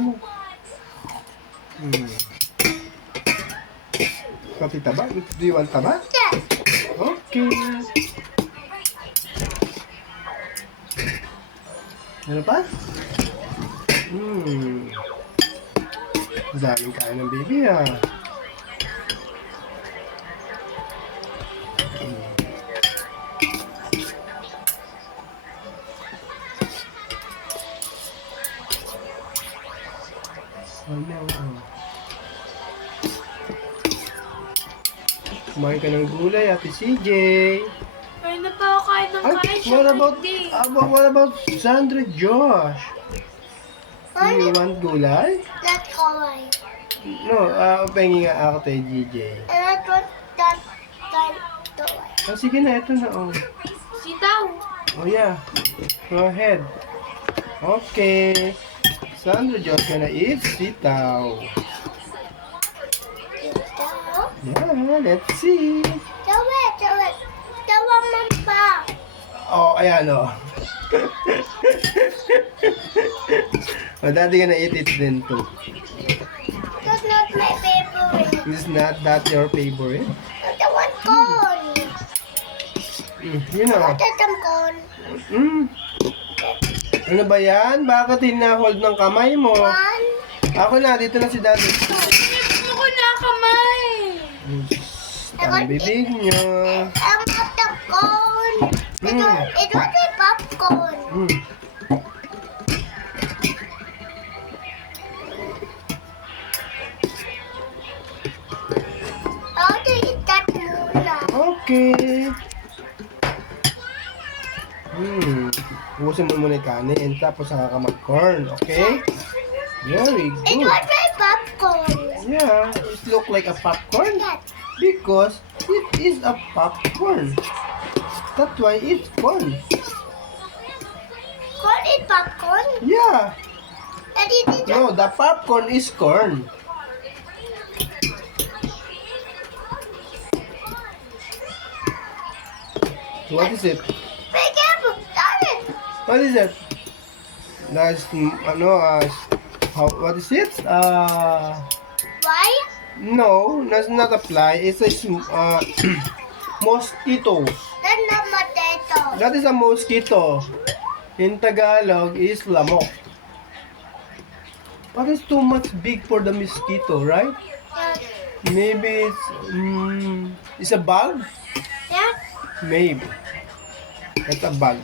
mo. Pati taba? Do you want taba? Yes. Okay. Ano pa? Daming kain ng baby ah. Kumain ka ng gulay, Ate CJ. Kaya na pa ako kain ng kain siya. What about Sandra Josh? Do you want gulay? That's kawaii. No, pengi nga ako kay GJ. And I want that toy. Sige na, ito na oh. Sitaw. Oh yeah. Go ahead. Okay. Sandra Josh gonna eat sitaw. Sitaw. Yeah, let's see. Tawid. Tawaman pa. Oh, ayan oh. Oh, daddy gonna eat it then too. That's not my favorite. Is not that your favorite? I want corn. You know. I want some corn. Ano ba yan? Bakit hinahold ng kamay mo? One. Ako na, dito na si daddy. Gusto ko na kamay. Ang bibig niyo. I want the corn. It was a popcorn. I want to eat that muna. Okay. Ubusin mo muna yung kanin, tapos saka ka mag-corn, okay? Very It good. was a popcorn. Yeah, it look like a popcorn Yes. because it is a popcorn. That's why it's corn. Corn is popcorn. Yeah. And it is No, the popcorn is corn. What is it? Be careful. Stop it. What is it? That's what is it? Why? No, that's not a fly. It's a mosquito. That's not potato. That is a mosquito. In Tagalog is lamok. But it's too much big for the mosquito, right? Yes. Maybe it's a bug? Yes. Maybe. That's a bug.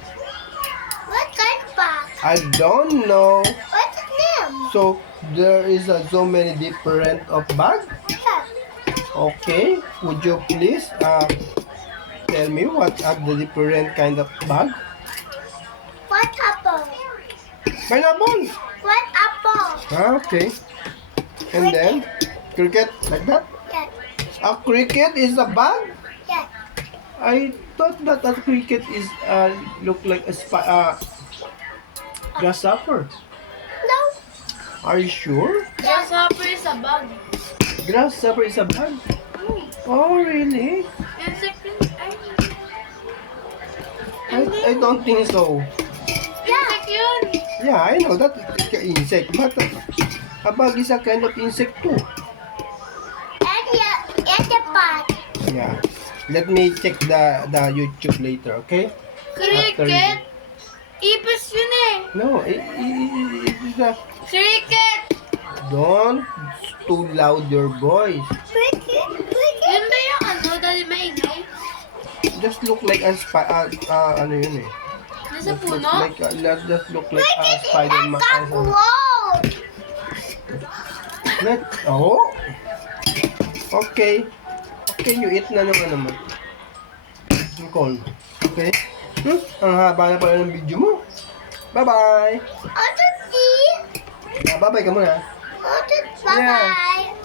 What kind of bug? I don't know. What's its name? So there is so many different of bug. Yes. Okay. Would you please tell me what are the different kind of bug? What apple? Pineapple. What apple? Okay. And then cricket like that. Yes. A cricket is a bug. Yes. I thought that a cricket is look like a grasshopper. No. Are you sure? Grasshopper is a bug. Grasshopper is a bug. Oh really? Insect. I don't think so. Insect yun. Yeah, I know that it's an insect, but a bug is a kind of insect too. And the bug. Yeah. Let me check the YouTube later, okay? Cricket. Ipis yun eh. No, it is a... Cricket. Don't too loud your voice. Cricket. Yun ba yung dahil maingay? Just look like a ano yun eh. Nasa Just puno? just look like a Spider-Man. Wow. Oh. Okay. Okay, you eat na naman. Nicole. Okay? Ang haba na pala ng video mo. Bye-bye. Bye-bye. Bye-bye ka muna. Bye-bye.